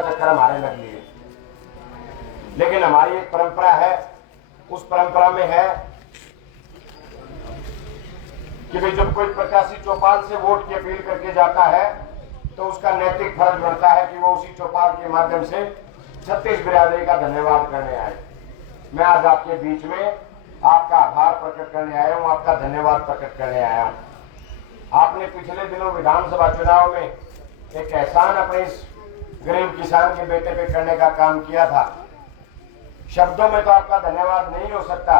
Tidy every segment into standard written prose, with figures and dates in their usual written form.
चक्कर हमारे लग लिए। लेकिन हमारी एक परंपरा है, उस परंपरा में है कि भाई जब कोई प्रत्याशी चौपाल से वोट की अपील करके जाता है तो उसका नैतिक फर्ज बनता है कि वो उसी चौपाल के माध्यम से छत्तीस बिरादरी का धन्यवाद करने आए। मैं आज आपके बीच में आपका आभार प्रकट करने आया हूं, आपका धन्यवाद प्रकट करने आया हूं। आपने पिछले दिनों विधानसभा चुनाव में एक एहसान अपने इस गरीब किसान के बेटे पे करने का काम किया था। शब्दों में तो आपका धन्यवाद नहीं हो सकता,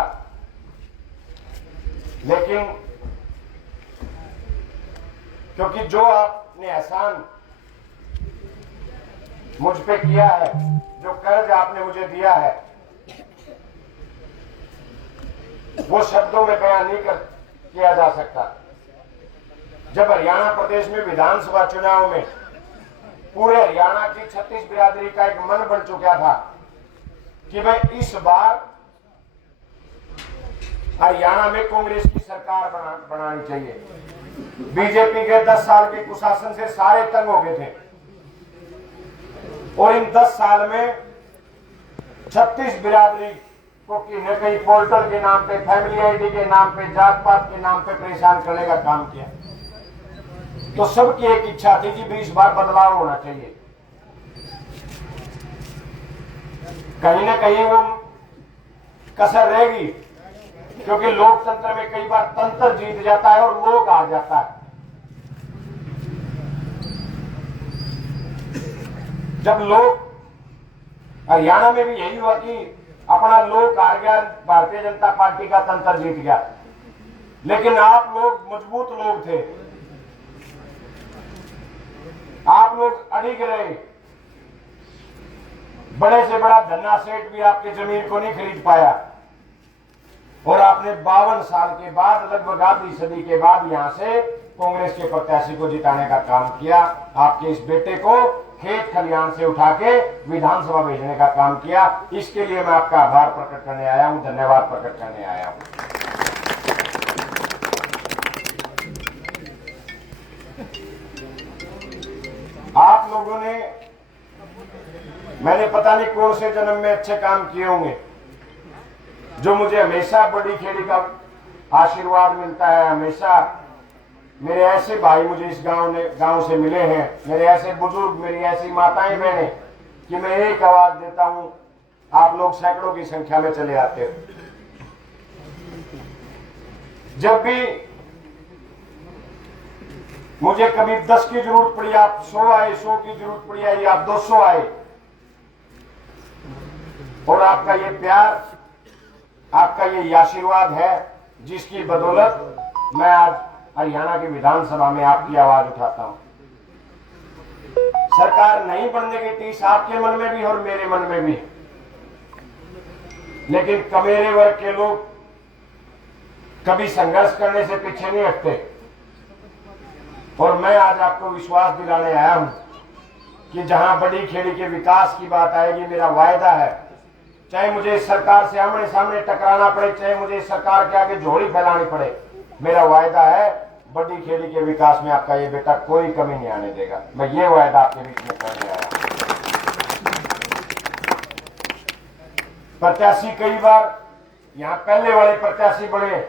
लेकिन क्योंकि जो आपने एहसान मुझ पे किया है, जो कर्ज आपने मुझे दिया है, वो शब्दों में बयान नहीं किया जा सकता। जब हरियाणा प्रदेश में विधानसभा चुनाव में पूरे हरियाणा की 36 बिरादरी का एक मन बन चुका था कि भाई इस बार हरियाणा में कांग्रेस की सरकार बनानी चाहिए। बीजेपी के 10 साल के कुशासन से सारे तंग हो गए थे और इन 10 साल में 36 बिरादरी को कहीं पोर्टल के नाम पे, फैमिली आईडी के नाम पे, जात पात के नाम पे परेशान करने का काम किया। तो सबकी एक इच्छा थी कि इस बार बदलाव होना चाहिए। कहीं ना कहीं वो कसर रहेगी, क्योंकि लोकतंत्र में कई बार तंत्र जीत जाता है और लोक हार जाता है। जब लोग, हरियाणा में भी यही हुआ कि अपना लोक हार गया, भारतीय जनता पार्टी का तंत्र जीत गया। लेकिन आप लोग मजबूत लोग थे, आप लोग अड़िग रहे। बड़े से बड़ा धन्ना सेठ भी आपकी जमीन को नहीं खरीद पाया और आपने 52 साल के बाद, लगभग आधी सदी के बाद यहां से कांग्रेस के प्रत्याशी को जिताने का काम किया। आपके इस बेटे को खेत खलिहान से उठा के विधानसभा भेजने का काम किया। इसके लिए मैं आपका आभार प्रकट करने आया हूं, धन्यवाद प्रकट करने आया हूं। आप लोगों ने, मैंने पता नहीं कौन से जन्म में अच्छे काम किए होंगे, जो मुझे हमेशा बड़ी खेड़ी का आशीर्वाद मिलता है। हमेशा मेरे ऐसे भाई मुझे इस गांव से मिले हैं, मेरे ऐसे बुजुर्ग, मेरी ऐसी माताएं बहनें, कि मैं एक आवाज देता हूं, आप लोग सैकड़ों की संख्या में चले आते हो। जब भी मुझे कभी 10 की जरूरत पड़ी, आप 100 आए, 100 की जरूरत पड़ी आई, आप 200 आए। और आपका ये प्यार, आपका ये आशीर्वाद है जिसकी बदौलत मैं आज हरियाणा की विधानसभा में आपकी आवाज उठाता हूं। सरकार नहीं बनने की टीस आपके मन में भी और मेरे मन में भी, लेकिन कमेरे वर्ग के लोग कभी संघर्ष करने से पीछे नहीं हटते। और मैं आज आपको विश्वास दिलाने आया हूं कि जहां बड़ी खेड़ी के विकास की बात आएगी, मेरा वायदा है, चाहे मुझे इस सरकार से आमने सामने टकराना पड़े, चाहे मुझे इस सरकार के आगे झोली फैलानी पड़े, मेरा वायदा है बड़ी खेड़ी के विकास में आपका ये बेटा कोई कमी नहीं आने देगा। मैं ये वायदा आपके बीच में करने आया। प्रत्याशी कई बार, यहाँ पहले वाले प्रत्याशी बड़े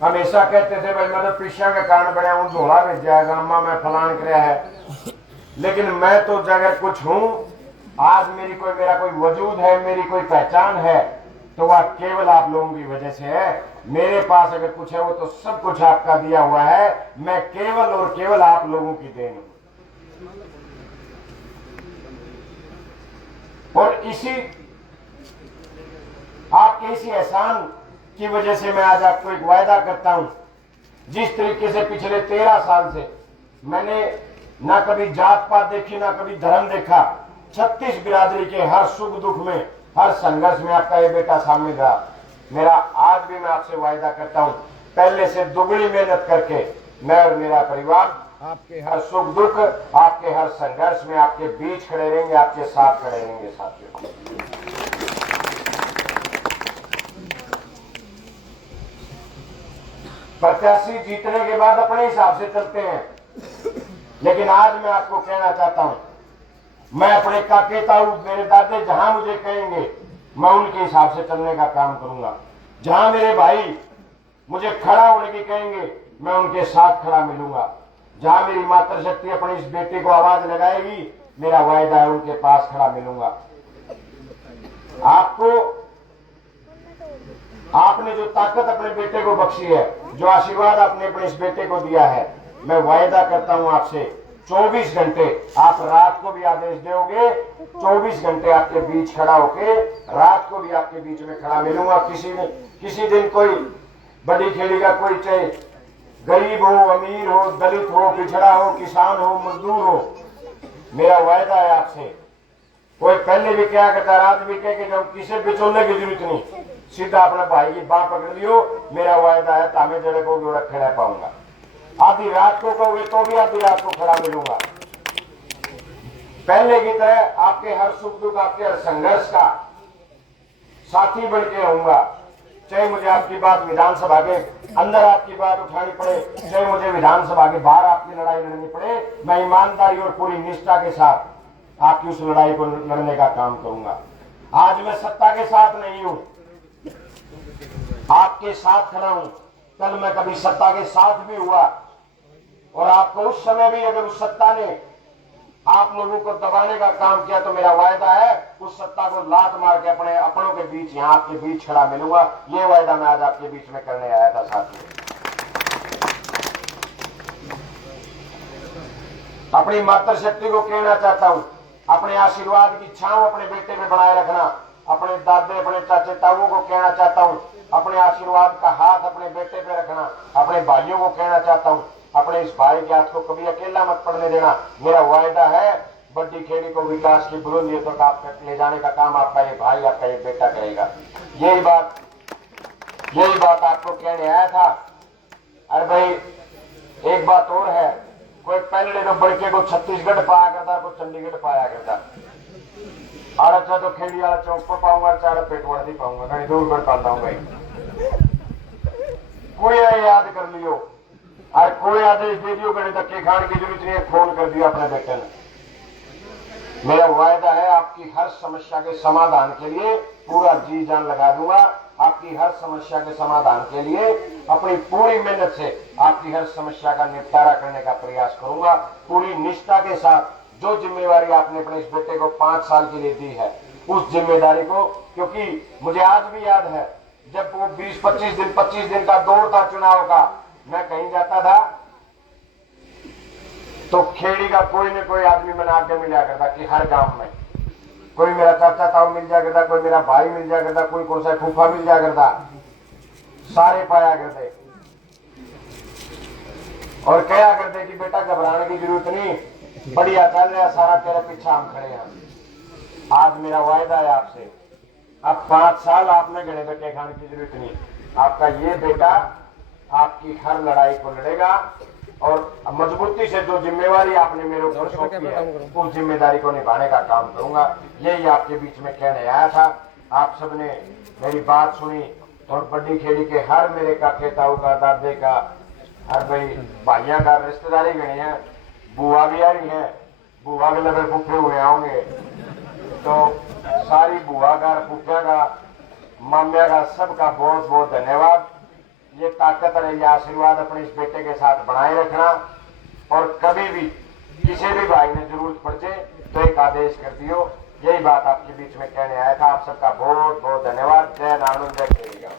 हमेशा कहते थे भाई मैं तो पीछा के कारण बड़ा हूं, झोला भेज जाएगा, अम्मा मैं फलान कराया है। लेकिन मैं तो जगह कुछ हूं, आज मेरा कोई वजूद है, मेरी कोई पहचान है, तो वह केवल आप लोगों की वजह से है। मेरे पास अगर कुछ है वो तो सब कुछ आपका दिया हुआ है। मैं केवल और केवल आप लोगों की देन हूं। और आपके इसी एहसान की वजह से मैं आज आपको एक वायदा करता हूं। जिस तरीके से पिछले 13 साल से मैंने ना कभी जात पात देखी, ना कभी धर्म देखा, 36 बिरादरी के हर सुख दुख में, हर संघर्ष में आपका ये बेटा शामिल रहा। मेरा आज भी मैं आपसे वायदा करता हूं, पहले से दुगनी मेहनत करके मैं और मेरा परिवार आपके हर सुख दुख, आपके हर संघर्ष में आपके बीच खड़े रहेंगे, आपके साथ खड़े रहेंगे। साथियों, प्रत्याशी जीतने के बाद अपने हिसाब से चलते हैं, लेकिन आज मैं आपको कहना चाहता हूं मैं अपने काके ताऊ मेरे दादे जहां मुझे कहेंगे मैं उनके हिसाब से चलने का काम करूंगा। जहां मेरे भाई मुझे खड़ा होने की कहेंगे मैं उनके साथ खड़ा मिलूंगा। जहां मेरी मातृशक्ति अपने इस बेटे को आवाज लगाएगी मेरा वायदा है उनके पास खड़ा मिलूंगा। आपने जो ताकत अपने बेटे को बख्शी है, जो आशीर्वाद आपने अपने इस बेटे को दिया है, मैं वायदा करता हूं आपसे 24 घंटे आप रात को भी आदेश दोगे, 24 घंटे आपके बीच खड़ा होके रात को भी आपके बीच में खड़ा मिलूंगा। किसी दिन कोई बड़ी खेड़ी का कोई चाहे गरीब हो, अमीर हो, दलित हो, पिछड़ा हो, किसान हो, मजदूर हो, मेरा वायदा है आपसे। कोई पहले भी क्या करता, रात भी कह के जब किसी बिचौले की जरूरत नहीं, सीधा अपने भाई की बात पकड़ लियो, मेरा वायदा है तामे जड़े को भी रखे रह पाऊंगा। आधी रात को कहोगे तो भी आधी रात को खड़ा मिलूंगा। पहले की तरह आपके हर सुख दुख, आपके हर संघर्ष का साथी बन के रहूंगा। चाहे मुझे आपकी बात विधानसभा के अंदर आपकी बात उठानी पड़े, चाहे मुझे विधानसभा के बाहर आपकी लड़ाई लड़नी पड़े, मैं ईमानदारी और पूरी निष्ठा के साथ आपकी उस लड़ाई को लड़ने का काम करूंगा। आज मैं सत्ता के साथ नहीं हूं, आपके साथ खड़ा हूं। कल मैं कभी सत्ता के साथ भी हुआ और आपको उस समय भी अगर उस सत्ता ने आप लोगों को दबाने का काम किया तो मेरा वायदा है उस सत्ता को लात मार के अपने अपनों के बीच, यहां आपके बीच खड़ा मिलूंगा। ये वायदा मैं आज आपके बीच में करने आया था साथियों। अपनी मातृशक्ति को कहना चाहता हूं, अपने आशीर्वाद की छांव अपने बेटे में बनाए रखना। अपने दादे, अपने चाचे ताऊओं को कहना चाहता हूं, अपने आशीर्वाद का हाथ अपने बेटे पे रखना। अपने भाइयों को कहना चाहता हूं, अपने इस भाई के हाथ को कभी अकेला मत पड़ने देना। मेरा वायदा है बड्डी खेड़ी को विकास की बुलंदियों तक आप ले जाने का काम आपका ये भाई, आपका ये बेटा करेगा। यही बात आपको कहने आया था। अरे भाई एक बात और है, कोई पहले तो बड़के को छत्तीसगढ़ पाया करता, कोई चंडीगढ़ पाया करता। और अच्छा तो खेड़ी वाला चौक पर पाऊंगा, चार पेट वर्दी पाऊंगा, कहीं दूर कर पाता हूँ भाई। कोई याद कर लियो, आज कोई आदेश दे दियो, कहीं धक्के खाने की जरूरत नहीं है, फोन कर दिया अपने बेटे ने। मेरा वायदा है आपकी हर समस्या के समाधान के लिए पूरा जी जान लगा दूंगा। आपकी हर समस्या के समाधान के लिए अपनी पूरी मेहनत से आपकी हर समस्या का निपटारा करने का प्रयास करूंगा। पूरी निष्ठा के साथ जो जिम्मेवारी आपने अपने इस बेटे को 5 साल के लिए दी है, उस जिम्मेदारी को, क्योंकि मुझे आज भी याद है जब वो 25 दिन का दौर था चुनाव का, मैं कहीं जाता था तो खेड़ी का कोई न कोई आदमी मैंने आगे मिला करता कि हर गांव में कोई मेरा चाचा ताऊ मिल जाया करता, कोई मेरा भाई मिल जाया करता, कोई कौन सा फूफा मिल जाया करता, सारे पाया करते और कहा करते कि बेटा घबराने की जरूरत नहीं, बढ़िया चल रहा, सारा तेरे पीछे हम खड़े हैं। आज मेरा वायदा है आपसे, अब 5 साल आपने गणे बेटे खाने की जरूरत नहीं, आपका ये बेटा आपकी हर लड़ाई को लड़ेगा और मजबूती से जो जिम्मेवारी आपने मेरे ऊपर सौंपी है उस जिम्मेदारी को निभाने का काम करूंगा। यही आपके बीच में कहने आया था। आप सबने मेरी बात सुनी और बड्डी खेड़ी के हर मेरे काके ताऊ का, दादे का, हर भाइया का, रिश्तेदारी गए हैं, बुआ भी आ रही है, बुआ के लगे फूफे हुए होंगे, तो सारी बुआ का, फूफिया का, मामिया का, सबका बहुत बहुत धन्यवाद। ये ताकत और ये आशीर्वाद अपने इस बेटे के साथ बनाए रखना और कभी भी किसी भी भाई ने जरूरत पड़ जाए तो एक आदेश कर दियो। यही बात आपके बीच में कहने आया था। आप सबका बहुत बहुत धन्यवाद। जय नारायण, जय खेड़ीगांव।